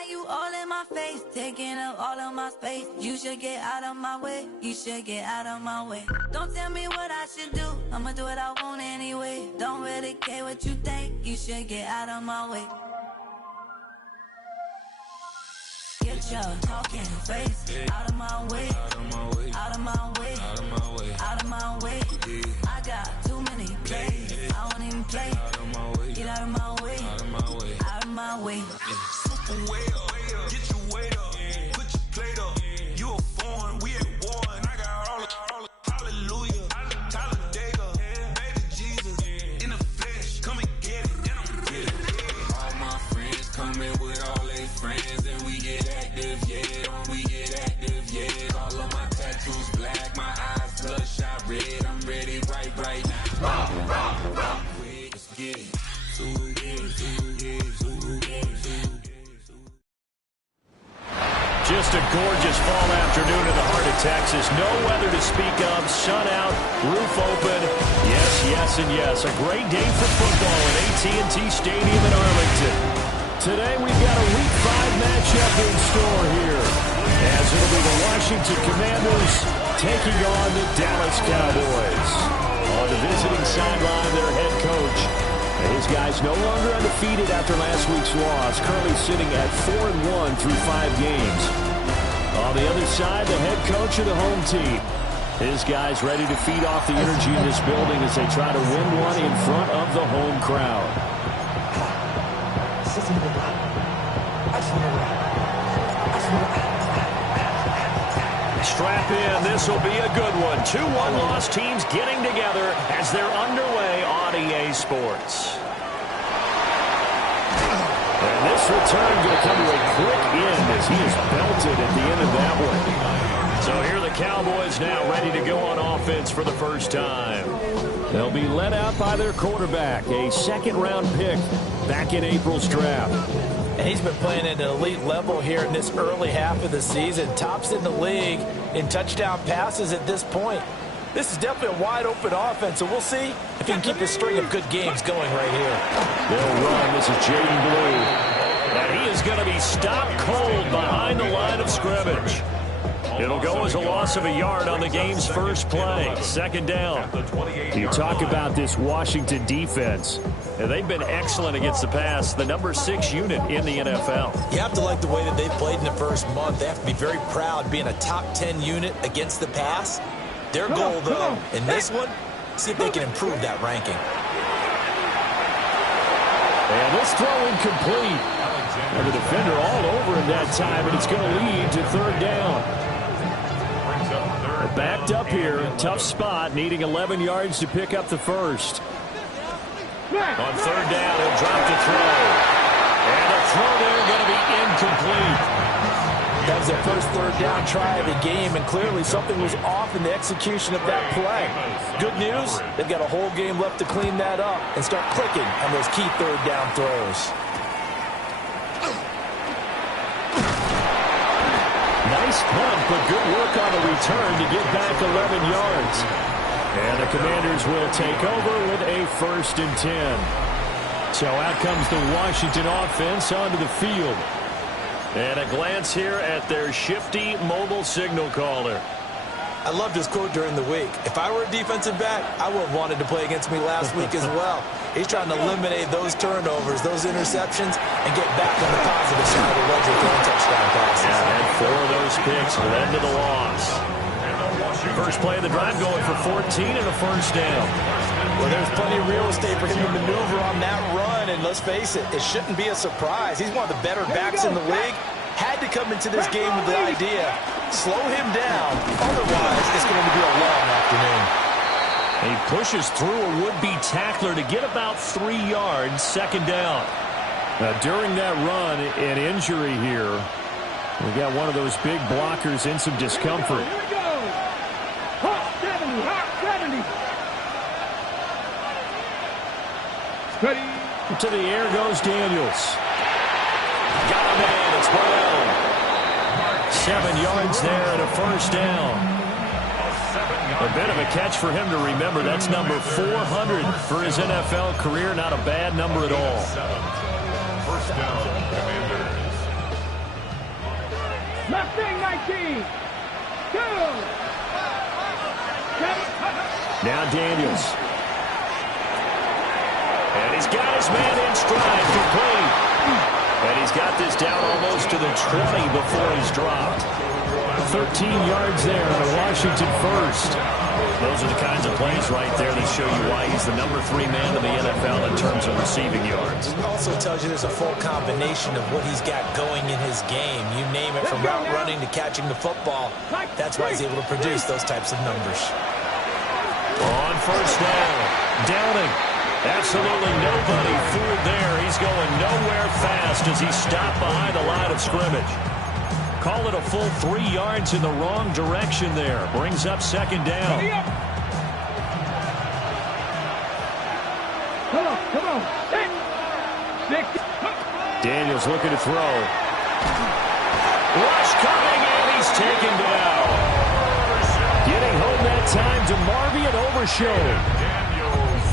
Why you all in my face, taking up all of my space? You should get out of my way, you should get out of my way. Don't tell me what I should do, I'ma do what I want anyway. Don't really care what you think, you should get out of my way. Get your talking face out of my way, out of my way, out of my way, out of my way, out of my way. I got too many plays, I won't even play. Get out of my way, out of my way, out of my way. Super way up, get your weight up, put your plate up. You a foreign, we at war, and I got all the hallelujah, Talladega, baby Jesus, in the flesh, come and get it, and I'm get it. All my friends coming with all their friends, and we get active, yeah, we get active, yeah. All of my tattoos black, my eyes bloodshot red, I'm ready right now. Let's get it. Just a gorgeous fall afternoon in the heart of Texas. No weather to speak of. Sun out, roof open. Yes, yes, and yes. A great day for football at AT&T Stadium in Arlington. Today we've got a Week 5 matchup in store here, as it'll be the Washington Commanders taking on the Dallas Cowboys. On the visiting sideline, their head coach. His guys no longer undefeated after last week's loss, currently sitting at 4-1 through 5 games. On the other side, the head coach of the home team. His guys ready to feed off the energy in this building as they try to win one in front of the home crowd. Strap in, this will be a good one. 2 one-loss teams getting together as they're underway on EA Sports. And this return going to come to a quick end as he is belted at the end of that one. So here are the Cowboys now ready to go on offense for the first time. They'll be led out by their quarterback, a second-round pick back in April's draft. And he's been playing at an elite level here in this early half of the season. Tops in the league in touchdown passes at this point. This is definitely a wide-open offense, so we'll see if he can keep his string of good games going right here. They'll run. This is Jaden Blue. And he is going to be stopped cold behind the line of scrimmage. It'll go as a loss of a yard on the game's first play. Second down. You talk about this Washington defense. They've been excellent against the pass, the number 6 unit in the NFL. You have to like the way that they've played in the first month. They have to be very proud being a top 10 unit against the pass. Their goal, though, in this one, see if they can improve that ranking. And this throw incomplete. And the defender all over him that time, and it's going to lead to third down. Backed up here, tough spot, needing 11 yards to pick up the first. On third down, he'll drop the throw. And the throw there going to be incomplete. That was their first third down try of the game, and clearly something was off in the execution of that play. Good news, they've got a whole game left to clean that up and start clicking on those key third down throws. Nice punt, but good work on the return to get back 11 yards. And the Commanders will take over with a 1st and 10. So out comes the Washington offense onto the field. And a glance here at their shifty mobile signal caller. I loved his quote during the week. If I were a defensive back, I would have wanted to play against me last week as well. He's trying to eliminate those turnovers, those interceptions, and get back on the positive side of the ledger throwing touchdown passes. Yeah, and 4 of those picks led to the loss. First play of the drive going for 14 and a first down. Well, there's plenty of real estate for him to maneuver on that run, and let's face it, it shouldn't be a surprise. He's one of the better backs in the league. Had to come into this game with the idea, slow him down, otherwise it's going to be a long afternoon. He pushes through a would-be tackler to get about 3 yards, second down. Now, during that run, an injury here. We got one of those big blockers in some discomfort. To the air goes Daniels. Got him in. It's Brown. 7 yards there and a first down. A bit of a catch for him to remember. That's number 400 for his NFL career. Not a bad number at all. First down, Commanders. Left wing 19. 2. Now Daniels. And he's got his man in stride, complete. And he's got this down almost to the 20 before he's dropped. 13 yards there on a Washington first. Those are the kinds of plays right there that show you why he's the number 3 man in the NFL in terms of receiving yards. It also tells you there's a full combination of what he's got going in his game. You name it, from route running to catching the football. That's why he's able to produce those types of numbers. On first down, Downing. Absolutely nobody fooled there. He's going nowhere fast as he stopped behind the line of scrimmage. Call it a full 3 yards in the wrong direction there. Brings up second down. Come on. 6. Daniels looking to throw. Rush coming, and he's taken down. Getting home that time to Marvion Overshown.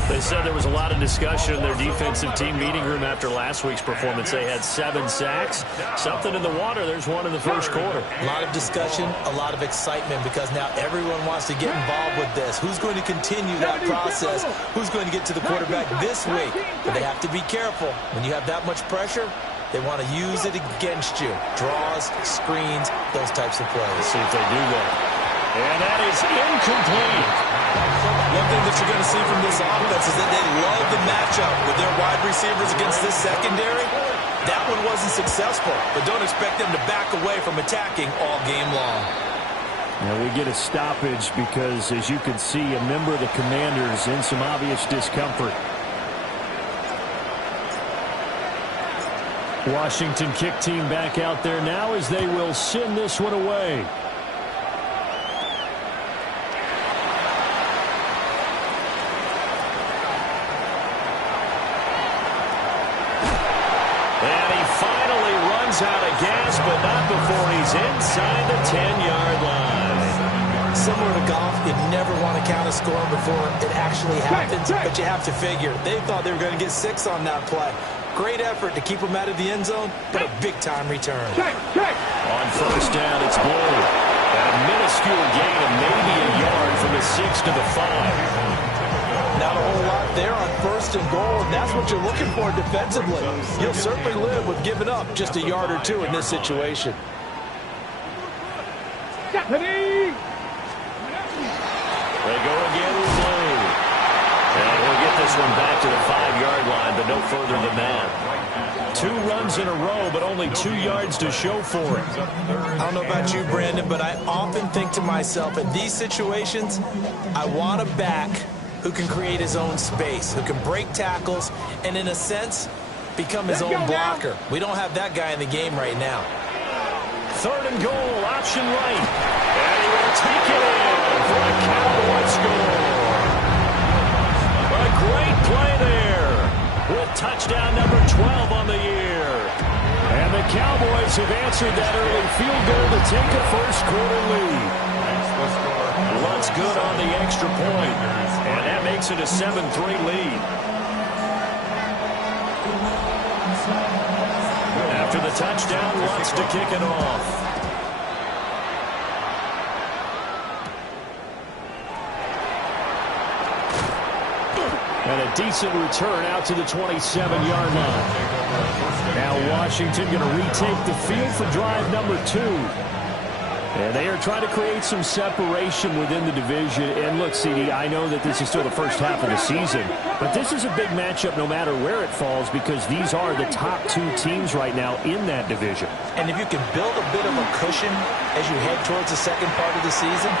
They said there was a lot of discussion in their defensive team meeting room after last week's performance. They had 7 sacks. Something in the water. There's one in the first quarter. A lot of discussion, a lot of excitement, because now everyone wants to get involved with this. Who's going to continue that process? Who's going to get to the quarterback this week? But they have to be careful. When you have that much pressure, they want to use it against you. Draws, screens, those types of plays. Let's see if they do that. And that is incomplete. One thing that you're going to see from this offense is that they love the matchup with their wide receivers against this secondary. That one wasn't successful, but don't expect them to back away from attacking all game long. Now we get a stoppage because, as you can see, a member of the Commanders in some obvious discomfort. Washington kick team back out there now as they will send this one away. Out of gas, but not before he's inside the 10-yard line. Similar to golf, you never want to count a score before it actually happens, but you have to figure. They thought they were going to get 6 on that play. Great effort to keep them out of the end zone, but a big-time return. On first down, it's Bull. A minuscule gain of maybe a yard from the 6 to the 5. Not a whole lot there on first and goal, and that's what you're looking for defensively. You'll certainly live with giving up just a yard or 2 in this situation. They go again with Blue. And he'll get this one back to the 5-yard line, but no further than that. 2 runs in a row, but only 2 yards to show for it. I don't know about you, Brandon, but I often think to myself, in these situations, I want a back who can create his own space, who can break tackles, and in a sense, become his own blocker. We don't have that guy in the game right now. 3rd and goal, option right. And he will take it in for a Cowboy score. A great play there with touchdown number 12 on the year. And the Cowboys have answered that early field goal to take a first quarter lead. Lutz good on the extra point, and that makes it a 7-3 lead. After the touchdown, Lutz to kick it off. And a decent return out to the 27-yard line. Now Washington going to retake the field for drive number 2. And they are trying to create some separation within the division. And look, CD, I know that this is still the first half of the season, but this is a big matchup no matter where it falls, because these are the top 2 teams right now in that division. And if you can build a bit of a cushion as you head towards the second part of the season,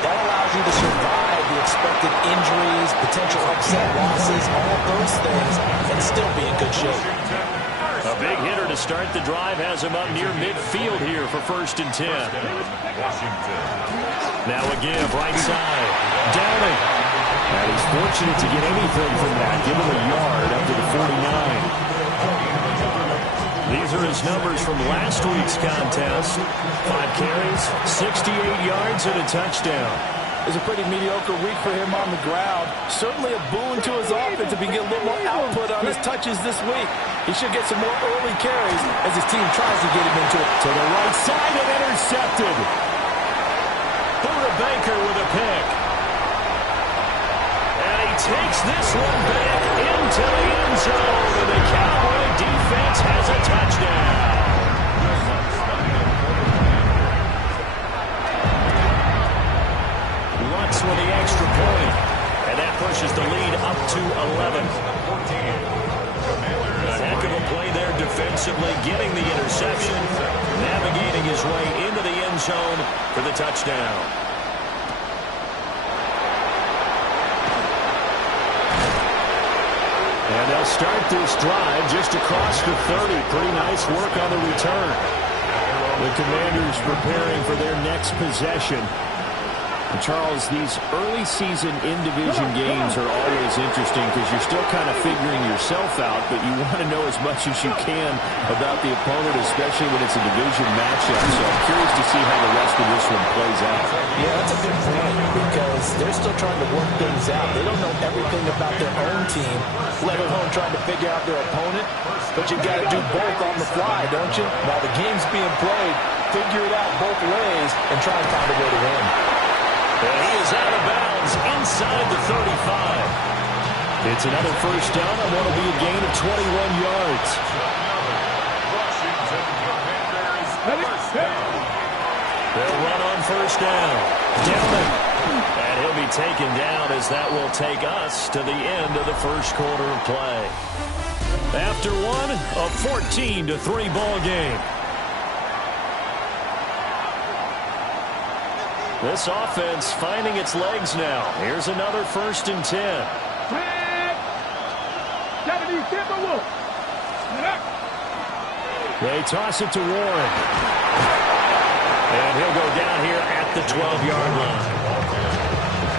that allows you to survive the expected injuries, potential upset losses, all of those things, and still be in good shape. A big hitter to start the drive has him up near midfield here for 1st and 10. Now a give, right side. Downing. And he's fortunate to get anything from that. Give him a yard up to the 49. These are his numbers from last week's contest. 5 carries, 68 yards, and a touchdown. was a pretty mediocre week for him on the ground. Certainly a boon to his offense if he can get a little more output on his touches this week. He should get some more early carries as his team tries to get him into it. To the right side and intercepted. Buda Baker with a pick. And he takes this one back into the end zone. And the Cowboy defense has a touchdown. Lutz with the extra point. And that pushes the lead up to 11. A heck of a play there defensively, getting the interception, navigating his way into the end zone for the touchdown. And they'll start this drive just across the 30. Pretty nice work on the return. The Commanders preparing for their next possession. And Charles, these early season in-division games are always interesting because you're still kind of figuring yourself out, but you want to know as much as you can about the opponent, especially when it's a division matchup. So I'm curious to see how the rest of this one plays out. Yeah, that's a good point because they're still trying to work things out. They don't know everything about their own team, let alone trying to figure out their opponent. But you got to do both on the fly, don't you? While the game's being played, figure it out both ways and try and find a way to win. And he is out of bounds inside the 35. It's another first down on what will be a gain of 21 yards. They'll run on first down. And he'll be taken down as that will take us to the end of the first quarter of play. After one, a 14-3 ball game. This offense finding its legs now. Here's another 1st and 10. They toss it to Warren. And he'll go down here at the 12-yard line.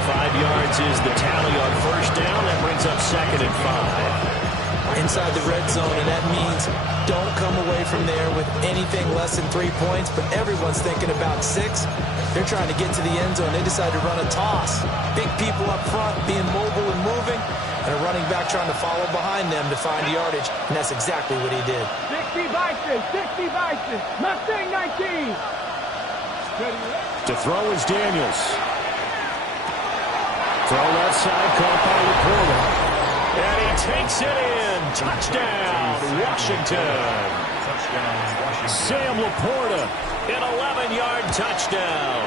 5 yards is the tally on first down. That brings up 2nd and 5. Inside the red zone, and that means don't come away from there with anything less than 3 points, but everyone's thinking about 6. They're trying to get to the end zone. They decide to run a toss. Big people up front being mobile and moving, and a running back trying to follow behind them to find yardage, and that's exactly what he did. 60 Bison, Mustang 19. To throw is Daniels. Throw left side, caught by Laporta. And he takes it in. Touchdown, Washington. Sam Laporta, an 11-yard touchdown.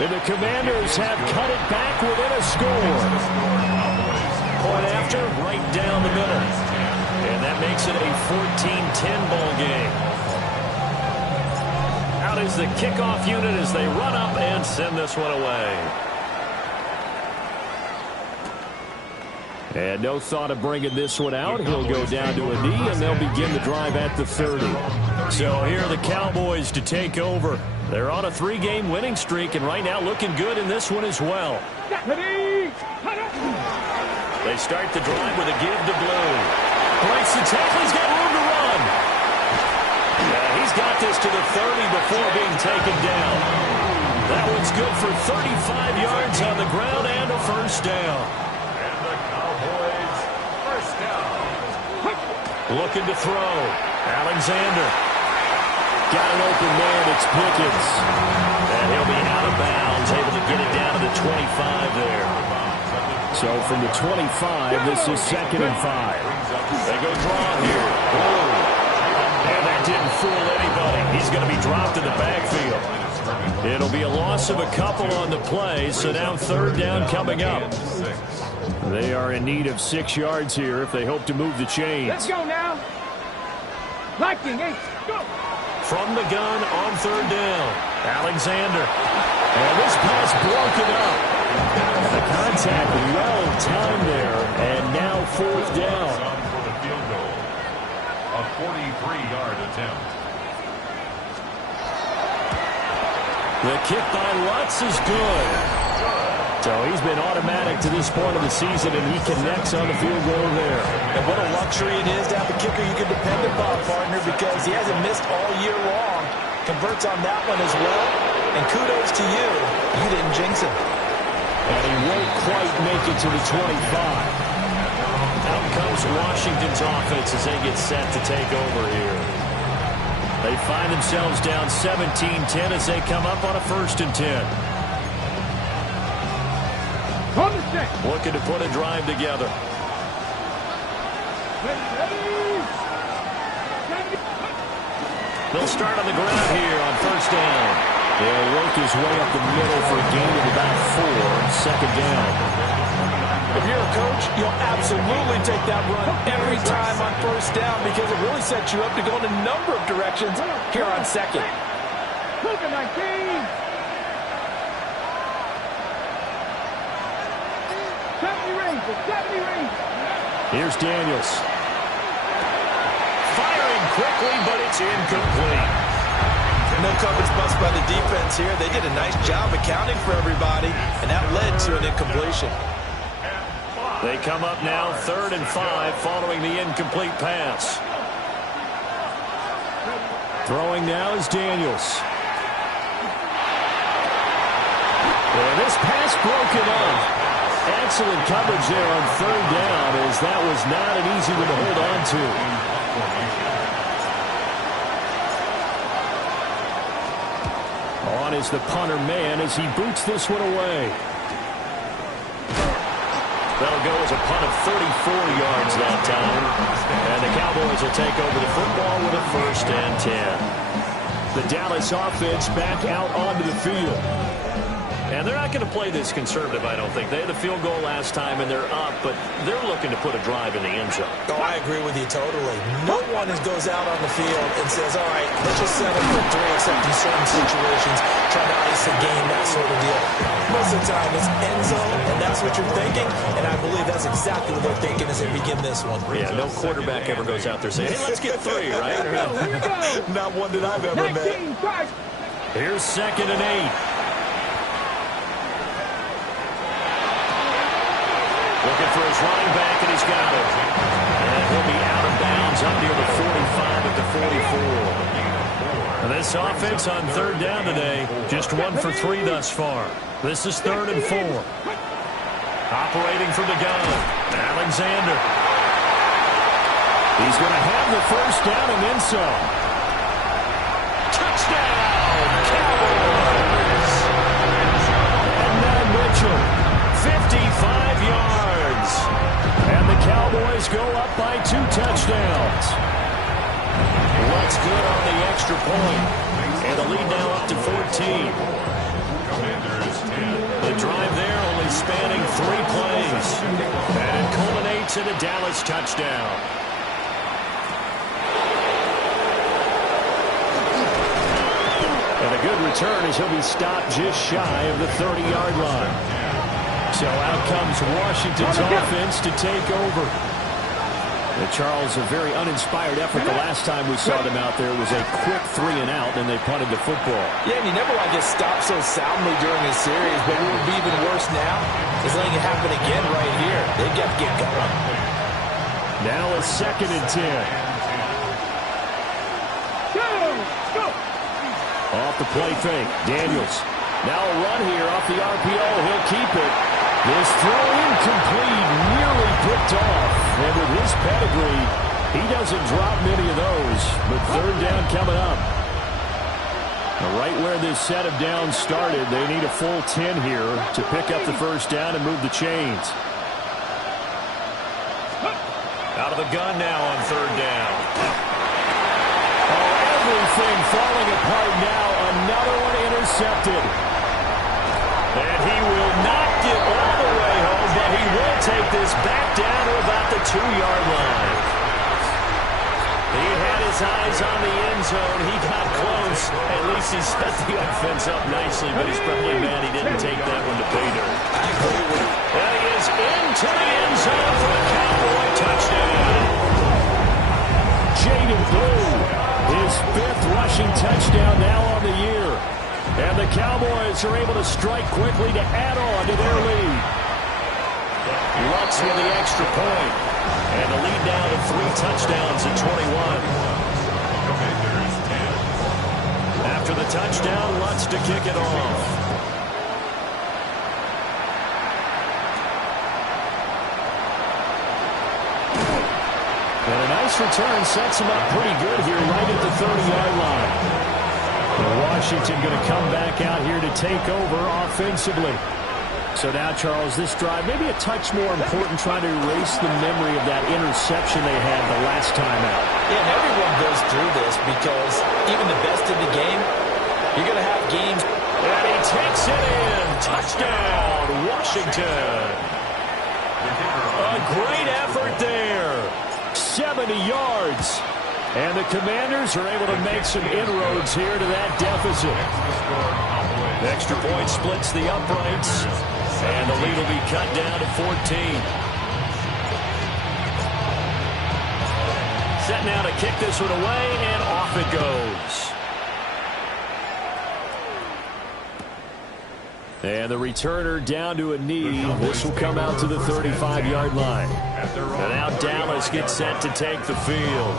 And the Commanders have cut it back within a score. Point after, right down the middle. And that makes it a 14-10 ball game. Out is the kickoff unit as they run up and send this one away. And no thought of bringing this one out. He'll go down to a knee, and they'll begin the drive at the 30. So here are the Cowboys to take over. They're on a 3-game winning streak, and right now looking good in this one as well. They start the drive with a give to Blue. Breaks the tackle. He's got room to run. Yeah, he's got this to the 30 before being taken down. That one's good for 35 yards on the ground and a first down. Looking to throw. Alexander. Got an open man. It's Pickens. And he'll be out of bounds. Able to get it down to the 25 there. So from the 25, this is 2nd and 5. They go draw here. Blue. And that didn't fool anybody. He's going to be dropped in the backfield. It'll be a loss of a couple on the play. So now 3rd down coming up. They are in need of 6 yards here if they hope to move the chains. Let's go now. Viking, hey, go. From the gun on 3rd down. Alexander. And this pass broken up. The contact well timed there. And now 4th down. For the field goal. A 43-yard attempt. The kick by Lutz is good. So he's been automatic to this point of the season, and he connects on the field goal there. And what a luxury it is to have a kicker you can depend upon, partner, because he hasn't missed all year long. Converts on that one as well. And kudos to you. You didn't jinx him. And he won't quite make it to the 25. Out comes Washington's offense as they get set to take over here. They find themselves down 17-10 as they come up on a 1st and 10. Looking to put a drive together. They'll start on the ground here on 1st down. He'll work his way up the middle for a gain of about 4, 2nd down. If you're a coach, you'll absolutely take that run every time on 1st down because it really sets you up to go in a number of directions here on 2nd. Here's Daniels. Firing quickly, but it's incomplete. No coverage bust by the defense here. They did a nice job accounting for everybody, and that led to an incompletion. They come up now 3rd and 5 following the incomplete pass. Throwing now is Daniels. And this pass broken up. Excellent coverage there on 3rd down as that was not an easy one to hold on to. On is the punter man as he boots this one away. That'll go as a punt of 34 yards that time. And the Cowboys will take over the football with a 1st and 10. The Dallas offense back out onto the field. And they're not going to play this conservative, I don't think. They had a field goal last time, and they're up, but they're looking to put a drive in the end zone. Oh, I agree with you totally. No one goes out on the field and says, all right, let's just settle for 3, except in certain situations, trying to ice a game, that sort of deal. Most of the time, it's end zone, and that's what you're thinking, and I believe that's exactly what they're thinking as they begin this one. Yeah, no quarterback ever goes out there saying, hey, let's get 3, right? Not one that I've ever met. Here's 2nd and 8. Looking for his running back, and he's got it. And he'll be out of bounds up near the 45 at the 44. And this offense on 3rd down today, just 1 for 3 thus far. This is 3rd and 4. Operating from the gun, Alexander. He's going to have the 1st down and then some. Touchdown, Cowboys! And now Mitchell, 55 yards. And the Cowboys go up by 2 touchdowns. What's good on the extra point? And the lead now up to 14. The drive there only spanning 3 plays. And it culminates in a Dallas touchdown. And a good return as he'll be stopped just shy of the 30-yard line. So out comes Washington's offense to take over. And Charles, a very uninspired effort. The last time we saw them out there was a quick 3 and out, and they punted the football. Yeah, and you never want to get stopped so soundly during a series, but what would be even worse now is letting it happen again right here. They've got to get going. Now a 2nd and 10. Off the play fake, Daniels. Now a run here off the RPO. He'll keep it. This throw incomplete, nearly picked off. And with his pedigree, he doesn't drop many of those. But 3rd down coming up. Right where this set of downs started, they need a full 10 here to pick up the 1st down and move the chains. Out of the gun now on 3rd down. Oh, everything falling apart now. Another one intercepted. And he will not get all the way home, but he will take this back down to about the 2-yard line. He had his eyes on the end zone. He got close. At least he set the offense up nicely, but he's probably mad he didn't take that one to pay dirt. I agree with you. And he is into the end zone for a Cowboy touchdown. Jaden Blue, his 5th rushing touchdown now on the year. And the Cowboys are able to strike quickly to add on to their lead. Lutz with the extra point. And the lead now to 3 touchdowns at 21. After the touchdown, Lutz to kick it off. this return sets him up pretty good here right at the 30-yard line. Washington going to come back out here to take over offensively. So now, Charles, this drive maybe a touch more important, trying to erase the memory of that interception they had the last time out. Yeah, and everyone goes through this because even the best in the game, you're going to have games. And he takes it in. Touchdown, Washington. A great effort there. 70 yards. And the Commanders are able to make some inroads here to that deficit. Extra point splits the uprights. And the lead will be cut down to 14. Set now to kick this one away, and off it goes. And the returner down to a knee. This will come out to the 35-yard line. And now Dallas gets set to take the field.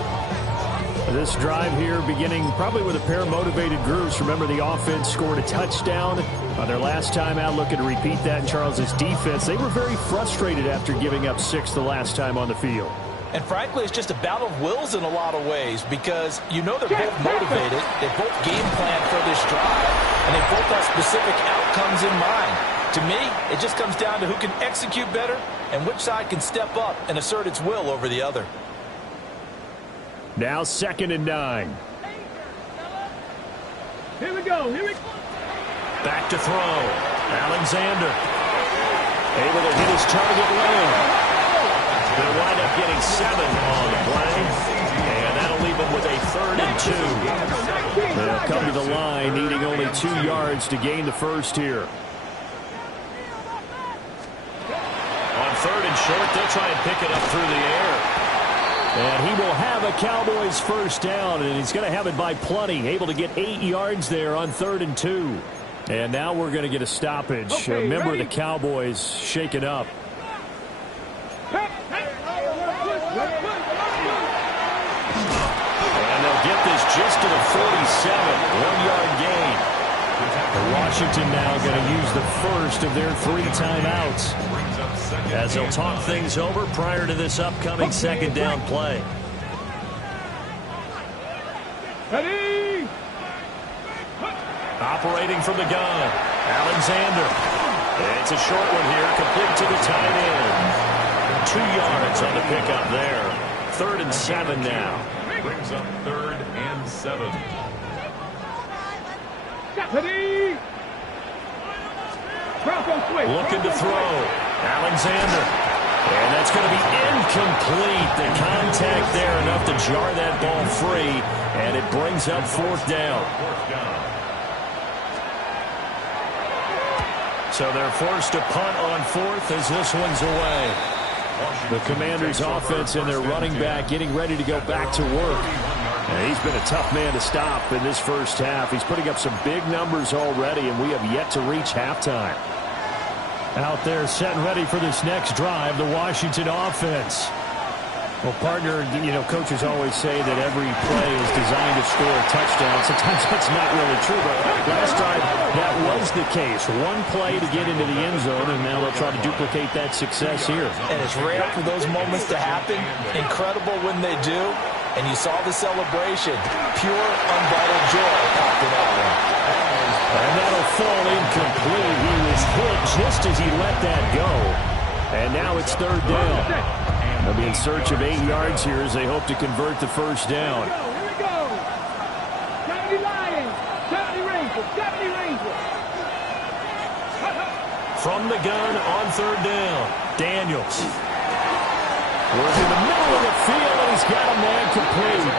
This drive here beginning probably with a pair of motivated groups. Remember, the offense scored a touchdown on their last time out, looking to repeat that in Charles's defense. They were very frustrated after giving up 6 the last time on the field. And frankly, it's just a battle of wills in a lot of ways because you know they're both motivated. They both game plan for this drive, and they both have specific outcomes in mind. To me, it just comes down to who can execute better and which side can step up and assert its will over the other. Now 2nd and 9. Here we go. Here we go. Back to throw. Alexander. Able to hit his target well. They'll wind up getting 7 on the play. And that'll leave them with a 3rd and 2. They'll come to the line, needing only 2 yards to gain the first here. On 3rd and short, they'll try and pick it up through the air. And he will have a Cowboys first down, and he's going to have it by plenty. Able to get 8 yards there on 3rd and 2. And now we're going to get a stoppage. Okay, a member ready? of the Cowboys shaken up. And they'll get this just to the 47. 1-yard gain. Washington now going to use the first of their 3 timeouts as they'll talk things over prior to this upcoming 2nd down play. Ready? Operating from the gun, Alexander. It's a short one here, complete to the tight end. 2 yards on the pickup there. 3rd and 7 now. Brings up 3rd and 7. Ready? Looking to throw. Alexander. And that's going to be incomplete. The contact there enough to jar that ball free. And it brings up 4th down. So they're forced to punt on 4th as this one's away. The Commanders' offense and their running back getting ready to go back to work. And he's been a tough man to stop in this first half. He's putting up some big numbers already, and we have yet to reach halftime. Out there set and ready for this next drive, the Washington offense. Well, partner, you know, coaches always say that every play is designed to score a touchdown. Sometimes that's not really true, but last drive, that was the case. One play to get into the end zone, and now they'll try to duplicate that success here. And it's rare for those moments to happen. Incredible when they do. And you saw the celebration. Pure, unbridled joy after that one. And that'll fall incomplete. He was hit just as he let that go. And now it's 3rd down. They'll be in search of 8 yards here as they hope to convert the first down. Here we go. 70 Lions, 70 Rangers, 70 Rangers. From the gun on 3rd down, Daniels. Was in the middle of the field, and he's got a man complete.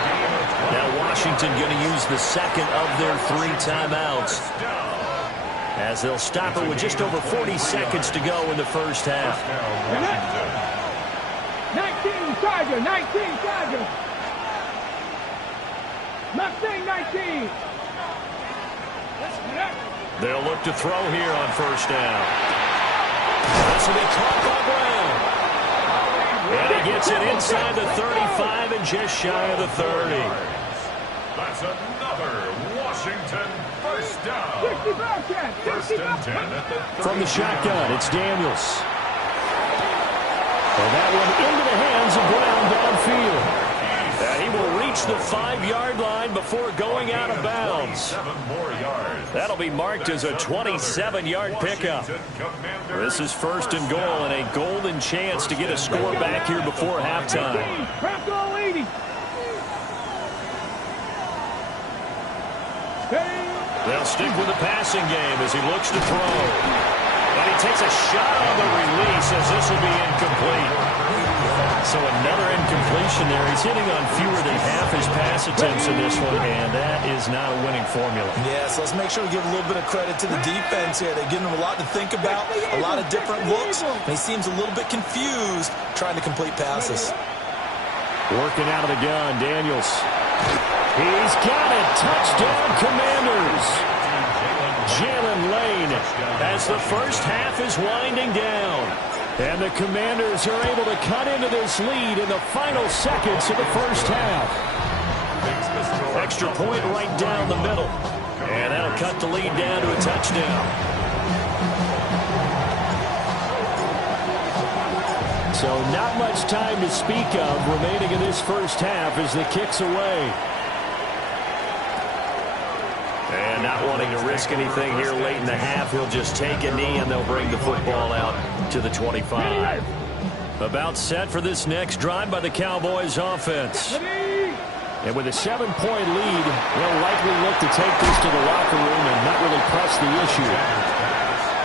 Now Washington going to use the 2nd of their 3 timeouts as they'll stop it with just over 40 seconds to go in the first half. 19 Charger, 19 Charger. 19. They'll look to throw here on first down. This will be caught by Brown. And he gets it inside the 35 and just shy of the 30. That's another Washington first down. 1st and 10 at the 30. From the shotgun, it's Daniels. And that one into the hands of Brown downfield. He will reach the 5-yard line before going out of bounds. 7 more yards. That'll be marked as a 27-yard pickup. This is 1st and goal and a golden chance to get a score back here before halftime. They'll stick with the passing game as he looks to throw. But he takes a shot on the release as this will be incomplete. So another incompletion there. He's hitting on fewer than half his pass attempts in this one, and that is not a winning formula. Yeah, so let's make sure we give a little bit of credit to the defense here. They're giving him a lot to think about, a lot of different looks, and he seems a little bit confused trying to complete passes. Working out of the gun, Daniels. He's got it. Touchdown, Commanders. Jalen Lane as the first half is winding down. And the Commanders are able to cut into this lead in the final seconds of the first half. Extra point right down the middle. And that'll cut the lead down to a touchdown. So not much time to speak of remaining in this first half as the kick's away. And not wanting to risk anything here late in the half, he'll just take a knee and they'll bring the football out to the 25. About set for this next drive by the Cowboys offense. And with a 7-point lead, they'll likely look to take this to the locker room and not really press the issue.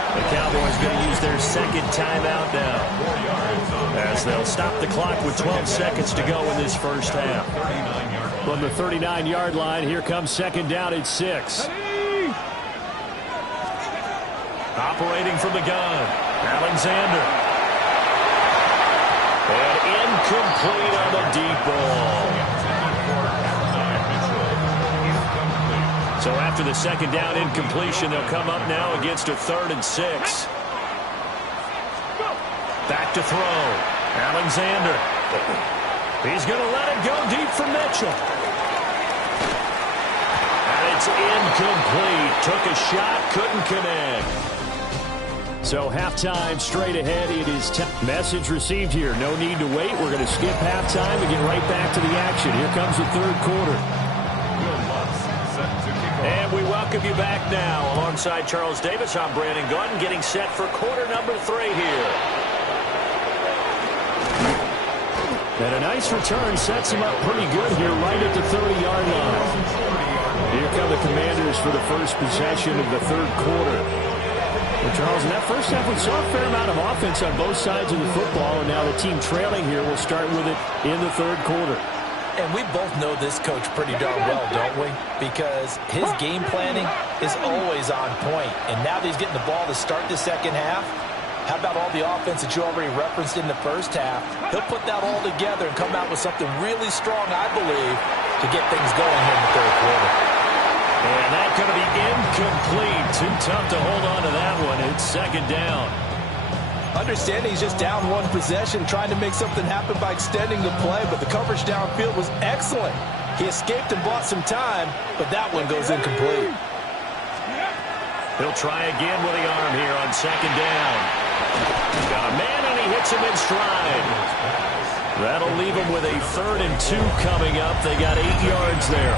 The Cowboys going to use their second timeout now, as they'll stop the clock with 12 seconds to go in this first half. From the 39-yard line, here comes 2nd down at 6. Operating from the gun, Alexander. And incomplete on the deep ball. So after the 2nd down incompletion, they'll come up now against a 3rd and 6. Back to throw. Alexander. He's going to let it go deep for Mitchell. And it's incomplete. Took a shot, couldn't connect. So halftime straight ahead. It is message received here. No need to wait. We're going to skip halftime and get right back to the action. Here comes the 3rd quarter. And we welcome you back now. Alongside Charles Davis, I'm Brandon Gaudin, getting set for quarter number 3 here. And a nice return sets him up pretty good here right at the 30-yard line. Here come the Commanders for the first possession of the 3rd quarter. Well, Charles, in that first half, we saw a fair amount of offense on both sides of the football, and now the team trailing here will start with it in the 3rd quarter. And we both know this coach pretty darn well, don't we? Because his game planning is always on point. And now that he's getting the ball to start the 2nd half, how about all the offense that you already referenced in the first half? He'll put that all together and come out with something really strong, I believe, to get things going here in the 3rd quarter. And that's going to be incomplete. Too tough to hold on to that one. It's 2nd down. Understanding he's just down 1 possession, trying to make something happen by extending the play, but the coverage downfield was excellent. He escaped and bought some time, but that one goes incomplete. He'll try again with the arm here on 2nd down. Got a man, and he hits him in stride. That'll leave him with a 3rd and 2 coming up. They got 8 yards there.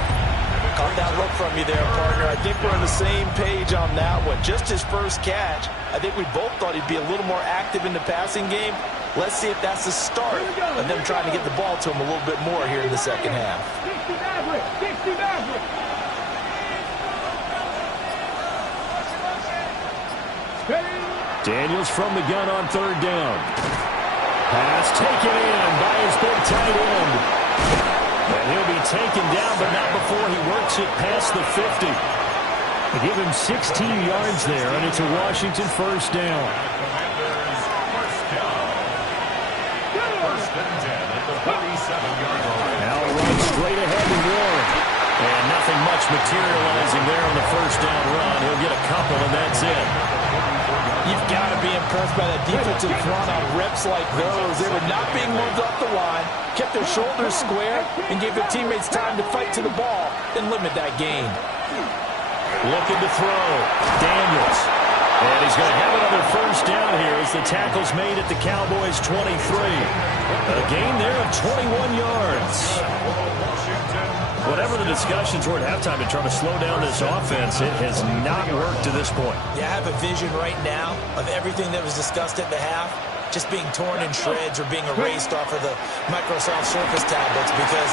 Caught that look from you there, partner. I think we're on the same page on that one. Just his first catch. I think we both thought he'd be a little more active in the passing game. Let's see if that's the start of them trying to get the ball to him a little bit more here in the 2nd half. Daniels from the gun on 3rd down. Pass taken in by his big tight end. And he'll be taken down, but not before he works it past the 50. They give him 16 yards there, and it's a Washington 1st down. Now runs straight ahead to Warren. And nothing much materializing there on the 1st down run. He'll get a couple, and that's it. You've got to be impressed by that defensive front on reps like those. They were not being moved off the line, kept their shoulders square, and gave their teammates time to fight to the ball and limit that gain. Looking to throw. Daniels. And he's going to have another first down here as the tackle's made at the Cowboys' 23. A gain there of 21 yards. Whatever the discussions were at halftime in trying to slow down this offense, it has not worked to this point. Yeah, I have a vision right now of everything that was discussed at the half just being torn in shreds or being erased off of the Microsoft Surface tablets because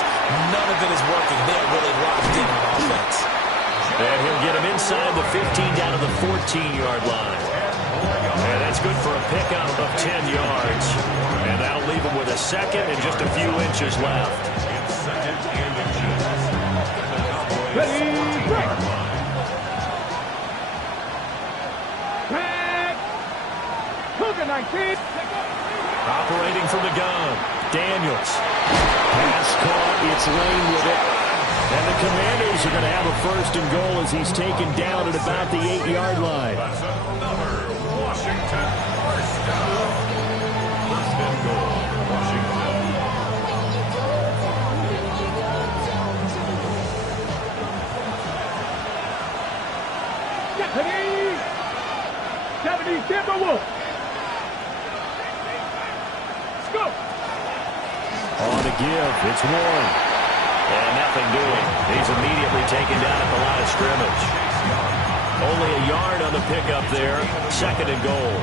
none of it is working. They are really locked in on offense. And he'll get him inside the 15 down to the 14-yard line. And that's good for a pickup of 10 yards. And that'll leave him with a second and just a few inches left. Ready, break. Red. Cougar 19. Operating from the gun, Daniels. Pass caught, it's Lane with it. And the Commanders are going to have a first and goal as he's taken down at about the 8-yard line. That's another Washington first down. First and goal, Washington. Deputy Timberwolf. Let's go. On the give, it's Warren. And nothing doing. He's immediately taken down at the line of scrimmage. Only a yard on the pickup there. Second and goal.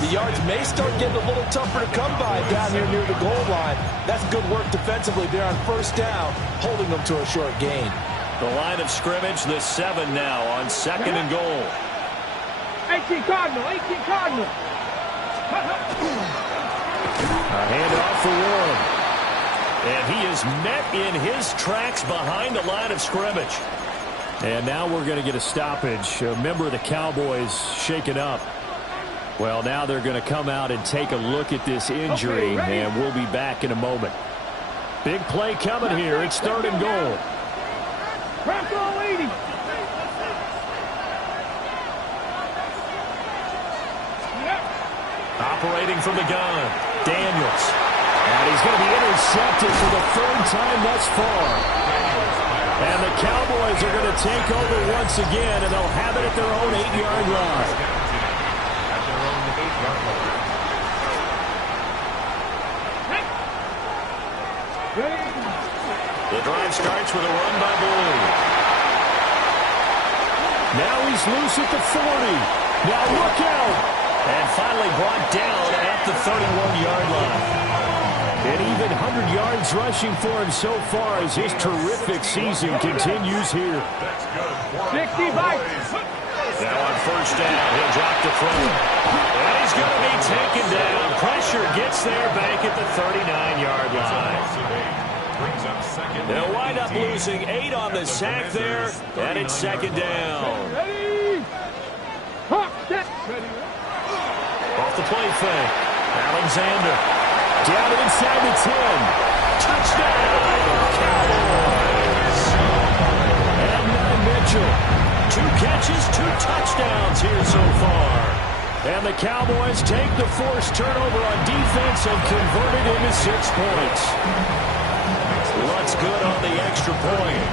The yards may start getting a little tougher to come by down here near the goal line. That's good work defensively there on first down, holding them to a short gain. The line of scrimmage, the 7 now on second and goal. 18 Cardinal, 18 Cardinal. A handoff for Warren. And he is met in his tracks behind the line of scrimmage. And now we're going to get a stoppage. A member of the Cowboys shaken up. Well, now they're going to come out and take a look at this injury, and we'll be back in a moment. Big play coming here. It's third and goal. Press on 80. Operating from the gun, Daniels. And he's going to be intercepted for the third time thus far. And the Cowboys are going to take over once again, and they'll have it at their own 8-yard line. At their own 8-yard line. The drive starts with a run by Blue. Now he's loose at the 40. Now look out. And finally brought down at the 31-yard line. And even 100 yards rushing for him so far as his terrific season continues here. That's good. 60 bites. Now on first down, he'll drop the throw. And he's going to be taken down. Pressure gets there back at the 39-yard line. Brings up second. They'll wind up losing 8 on the sack there, and it's second down. Ready. Hawk, set. Ready. Off the play fake. Alexander. Down inside the 10. Touchdown, Cowboys. And now Mitchell. 2 catches, 2 touchdowns here so far. And the Cowboys take the forced turnover on defense and convert it into 6 points. Lutz good on the extra point.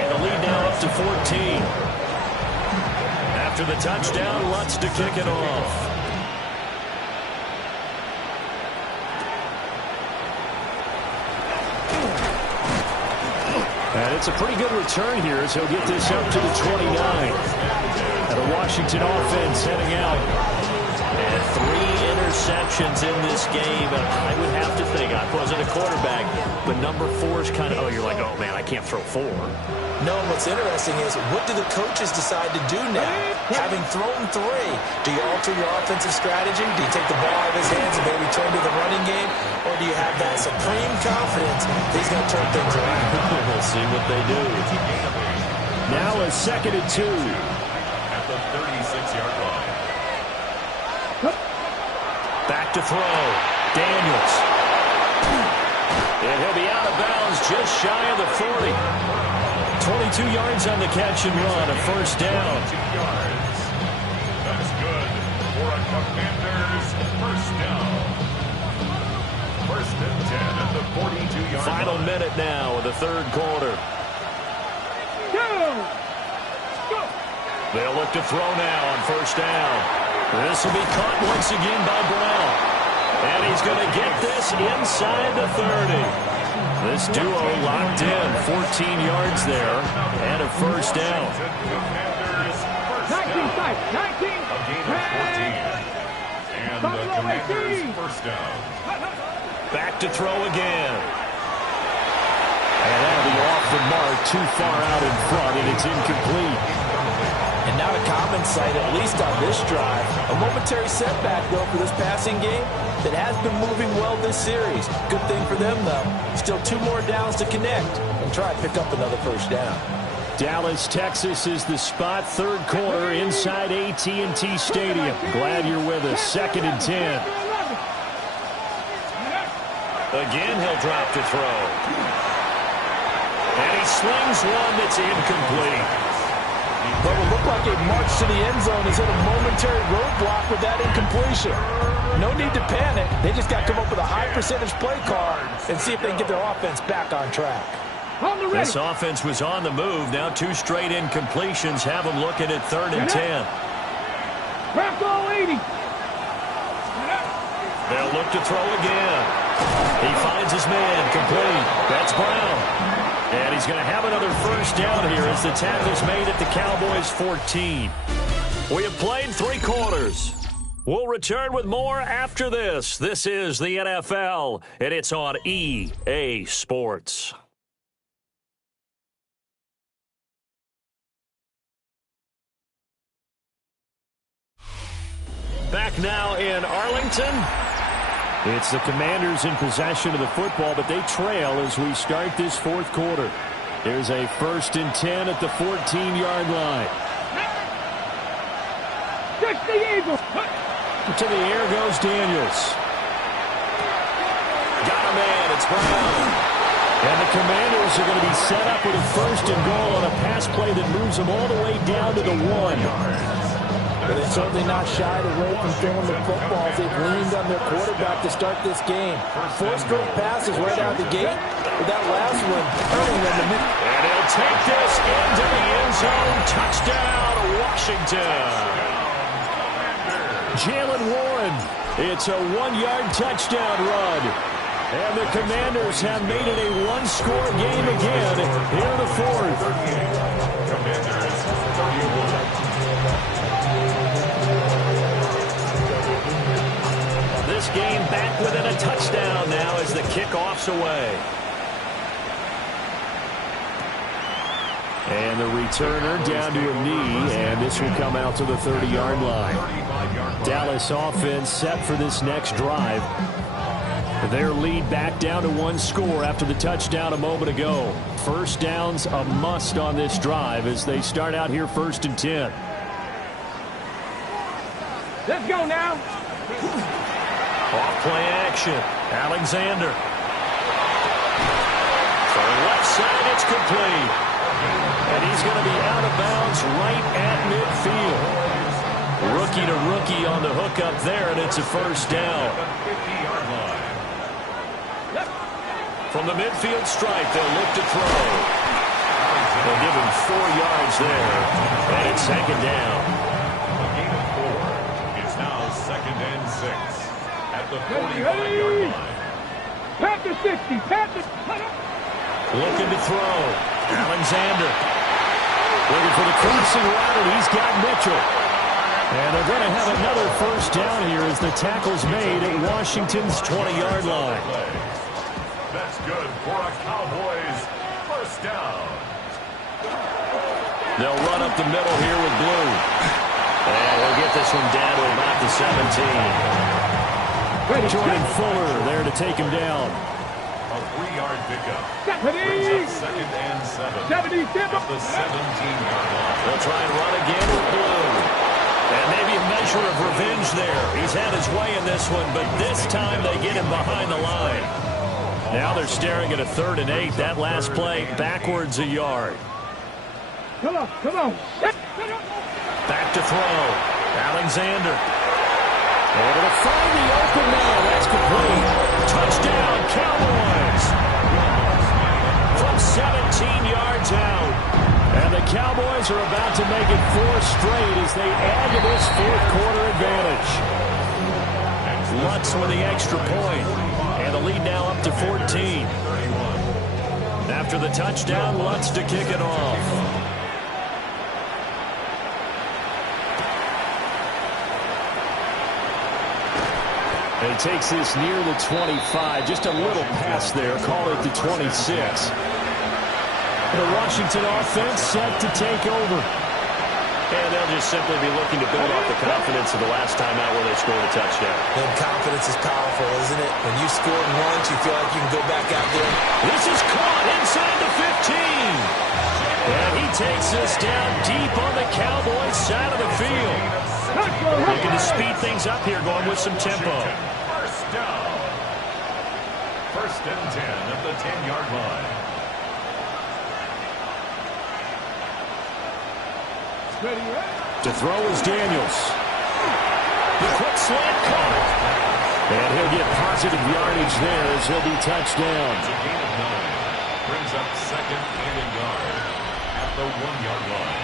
And the lead now up to 14. After the touchdown, Lutz to kick it off. And it's a pretty good return here as he'll get this up to the 29. And the Washington offense heading out. And 3 interceptions in this game. And I would have to think, I wasn't a quarterback, but number 4 is kind of, you're like, oh, man, I can't throw 4. No, what's interesting is what do the coaches decide to do now? Having thrown 3, do you alter your offensive strategy? Do you take the ball out of his hands and maybe turn to the running game? Or do you have that supreme confidence that he's going to turn things around? We'll see what they do. Now a second and 2. At the 36-yard line. Back to throw. Daniels. And he'll be out of bounds just shy of the 40. 22 yards on the catch and run, a first down. 2 yards. That's good for a Commanders first down. First and 10 at the 42-yard line. Final minute now of the third quarter. Go. They'll look to throw now on first down. This will be caught once again by Brown. And he's going to get this inside the 30. This duo locked in, 14 yards there, and a first down. 19 sight, 19. A gain of 14. And the Commanders' first down. Back to throw again. And that'll be off the mark, too far out in front, and it's incomplete. And not a common sight, at least on this drive. A momentary setback, though, for this passing game that has been moving well this series. Good thing for them, though. Still 2 more downs to connect and try to pick up another first down. Dallas, Texas is the spot, third quarter inside AT&T Stadium. Glad you're with us. 2nd and 10. Again, he'll drop to throw. And he slings one that's incomplete. But it looked like a march to the end zone. He's hit a momentary roadblock with that incompletion. No need to panic. They just got to come up with a high percentage play call and see if they can get their offense back on track. This offense was on the move. Now 2 straight incompletions have them looking at 3rd and 10. Bronco 80. They'll look to throw again. He finds his man complete. That's Brown. And he's going to have another first down here as the tackle's made at the Cowboys' 14. We have played 3 quarters. We'll return with more after this. This is the NFL, and it's on EA Sports. Back now in Arlington. It's the Commanders in possession of the football, but they trail as we start this 4th quarter. There's a 1st and 10 at the 14-yard line. Catch the Eagles. To the air goes Daniels. Got a man. It's Brown. And the Commanders are going to be set up with a 1st and goal on a pass play that moves them all the way down to the 1. But they've certainly not shied away from throwing the footballs. They've leaned on their quarterback to start this game. 4 straight passes right out the gate, with that last one earning them the mid. And he'll take this into the end zone. Touchdown, Washington. Jaylen Warren. It's a 1-yard touchdown run. And the Commanders have made it a 1-score game again here in the 4th. Commanders 31. This game back within a touchdown now as the kickoff's away. And the returner down to a knee, and this will come out to the 30-yard line. Dallas offense set for this next drive. Their lead back down to 1 score after the touchdown a moment ago. First down's a must on this drive as they start out here 1st and 10. Let's go now. Off play action. Alexander. For left side, it's complete. And he's going to be out of bounds right at midfield. Rookie to rookie on the hook up there, and it's a first down. From the midfield stripe, they'll look to throw. They'll give him 4 yards there, and it's 2nd down. A gain of 4. It's now 2nd and 6 at the 45-yard line. Panther 60. Panther. Looking to throw. Alexander. Looking for the crossing route, and he's got Mitchell. And they're going to have another first down here as the tackle's made at Washington's 20-yard line. That's good for a Cowboys first down. They'll run up the middle here with Blue. And we'll get this one down to about the 17. Jordan Fuller there to take him down. A 3-yard pickup. Brings up 2nd and 7 77. at the 17-yard line. They'll try and run again with Blue. And maybe a measure of revenge there. He's had his way in this one, but this time they get him behind the line. Now they're staring at a 3rd and 8. That last play backwards a yard. Come on, come on. Back to throw. Alexander. Able to find the open man. That's complete. Touchdown, Cowboys. From 17 yards out. And the Cowboys are about to make it 4 straight as they add to this fourth quarter advantage. Lutz with the extra point. And the lead now up to 14. After the touchdown, Lutz to kick it off. And he takes this near the 25. Just a little pass there. Call it the 26. The Washington offense set to take over. And they'll just simply be looking to build off the confidence of the last time out where they scored a touchdown. And confidence is powerful, isn't it? When you scored once, you feel like you can go back out there. This is caught inside the 15. And he takes this down deep on the Cowboys side of the field. Looking to speed things up here, going with some tempo. First down. First and 10 at the 10-yard line. To throw is Daniels. The quick slant caught. And he'll get positive yardage there as he'll be touched down. It's a gain of 9. Brings up second and a yard at the 1-yard line.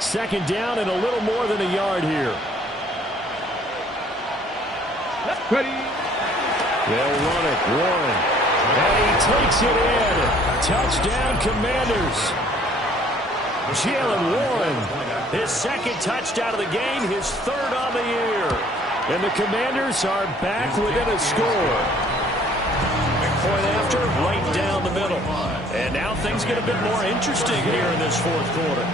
Second down and a little more than a yard here. They'll run it. Warren. And he takes it in. Touchdown, Commanders. Jaylen Warren, his second touchdown of the game, his third on the year. And the Commanders are back within a score. Point after, right down the middle. And now things get a bit more interesting here in this fourth quarter.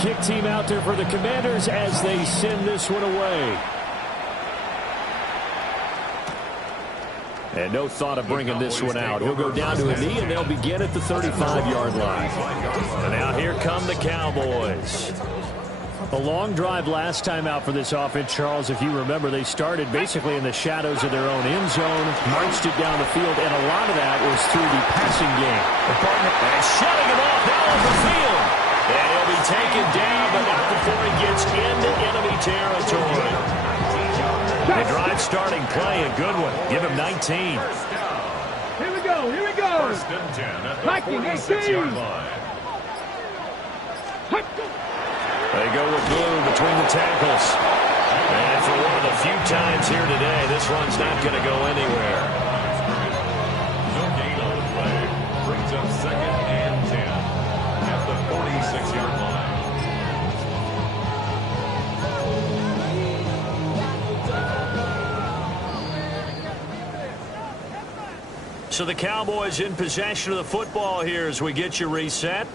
Kick team out there for the Commanders as they send this one away. And no thought of bringing this one out. He'll go down to a knee, and they'll begin at the 35-yard line. And now here come the Cowboys. A long drive last time out for this offense, Charles. If you remember, they started basically in the shadows of their own end zone, marched it down the field, and a lot of that was through the passing game. And shutting him off down the field. And he'll be taken down, but not before he gets into enemy territory. The drive starting play, a good one. Give him 19. Here we go, here we go. First and 10 at the 46-yard line. They go with Blue between the tackles. And for one of the few times here today, this one's not going to go anywhere. No gain on the play. Brings up second and 10 at the 46-yard line. So the Cowboys in possession of the football here as we get you reset.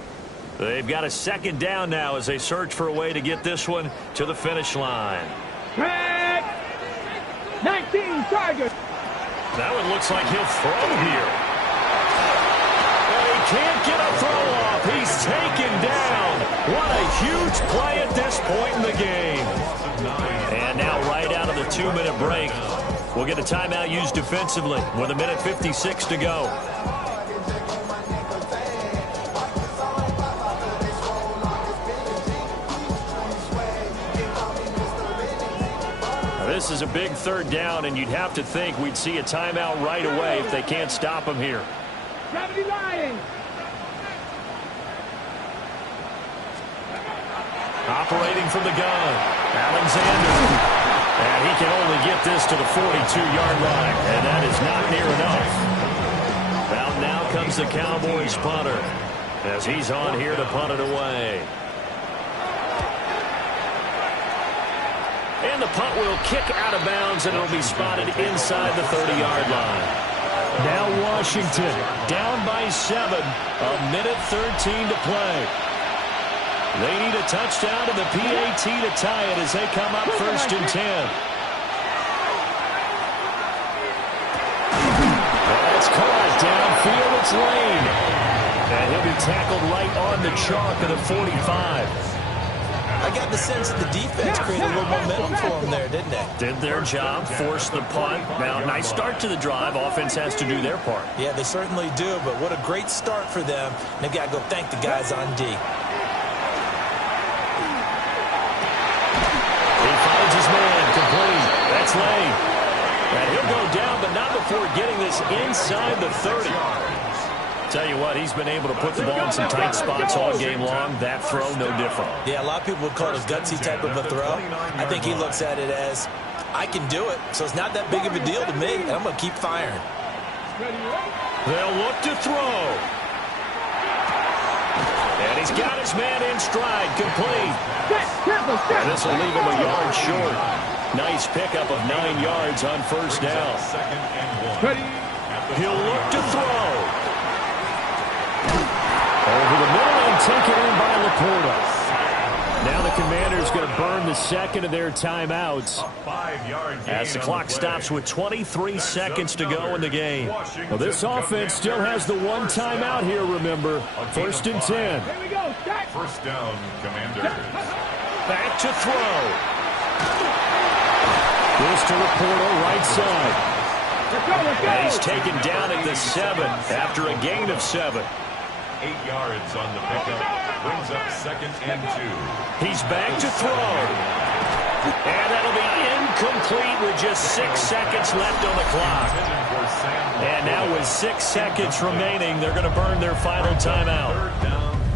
They've got a second down now as they search for a way to get this one to the finish line. 19 Tigers. That one looks like he'll throw here. And he can't get a throw off. He's taken down. What a huge play at this point in the game. And now right out of the 2-minute break, we'll get a timeout used defensively with 1:56 to go. Now this is a big third down, and you'd have to think we'd see a timeout right away if they can't stop him here. 70 Lions. Operating from the gun, Alexander. And he can only get this to the 42-yard line, and that is not near enough. Well, now comes the Cowboys punter as he's on here to punt it away. And the punt will kick out of bounds, and it'll be spotted inside the 30-yard line. Now Washington down by 7, 1:13 to play. They need a touchdown and the PAT to tie it as they come up first and 10. That's caught downfield. It's Lane. And he'll be tackled right on the chalk of the 45. I got the sense that the defense created a little momentum for them there, didn't they? Did their job, forced the punt. Now, nice start to the drive. Offense has to do their part. Yeah, they certainly do, but what a great start for them. And they've got to go thank the guys on D. He finds his man complete. That's Lane. And he'll go down, but not before getting this inside the 30. Tell you what, he's been able to put the ball in some tight spots all game long. That throw, no different. Yeah, a lot of people would call it a gutsy type of a throw. I think he looks at it as, I can do it, so it's not that big of a deal to me, and I'm going to keep firing. They'll look to throw. And he's got his man in stride, complete. And this will leave him a yard short. Nice pickup of 9 yards on first down. He'll look to throw. Over the middle and taken in by Laporta. Now the Commanders going to burn the second of their timeouts as the clock stops with 23 seconds to go in the game. Well, this offense still has the one timeout here, remember. 1st and 10. First down, Commanders. Back to throw. Goes to Laporta, right side. And he's taken down at the 7 after a gain of 7. 8 yards on the pickup. Brings up 2nd and 2. He's back to throw. And that'll be incomplete with just 6 seconds left on the clock. And now with 6 seconds remaining, they're going to burn their final timeout.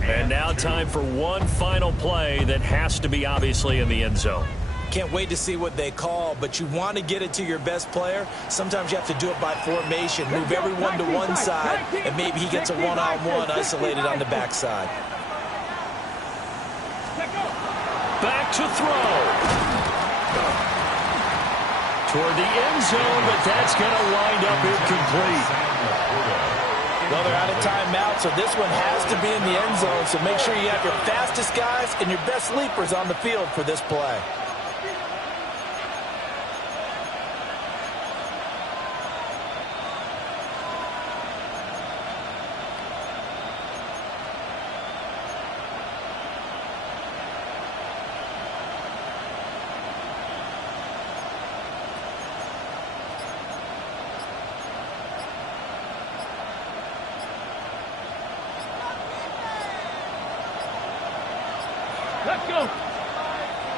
And now time for one final play that has to be obviously in the end zone. Can't wait to see what they call, but you want to get it to your best player. Sometimes you have to do it by formation. Move everyone to one side, and maybe he gets a one-on-one isolated on the backside. Back to throw. Toward the end zone, but that's going to wind up incomplete. Well, they're out of timeout, so this one has to be in the end zone. So make sure you have your fastest guys and your best leapers on the field for this play.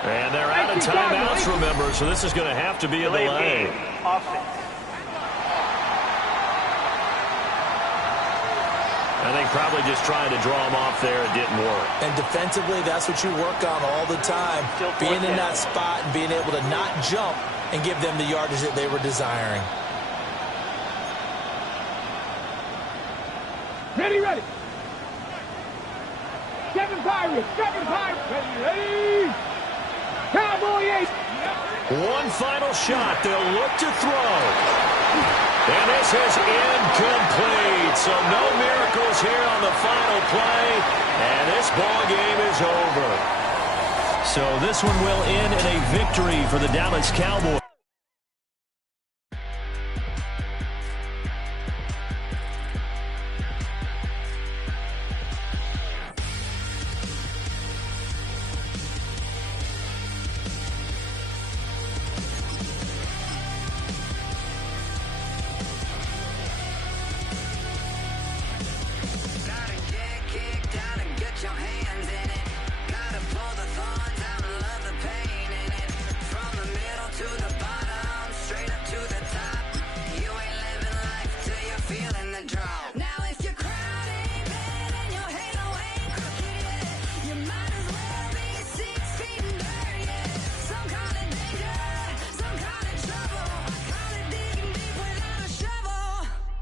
And they're out of timeouts, remember, so this is going to have to be a delay. I think probably just trying to draw him off there, it didn't work. And defensively, that's what you work on all the time. Being in that spot and being able to not jump and give them the yardage that they were desiring. Ready. Seven Pirates. Ready. Cowboy 8. One final shot. They'll look to throw. And this is incomplete. So no miracles here on the final play. And this ball game is over. So this one will end in a victory for the Dallas Cowboys.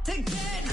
To get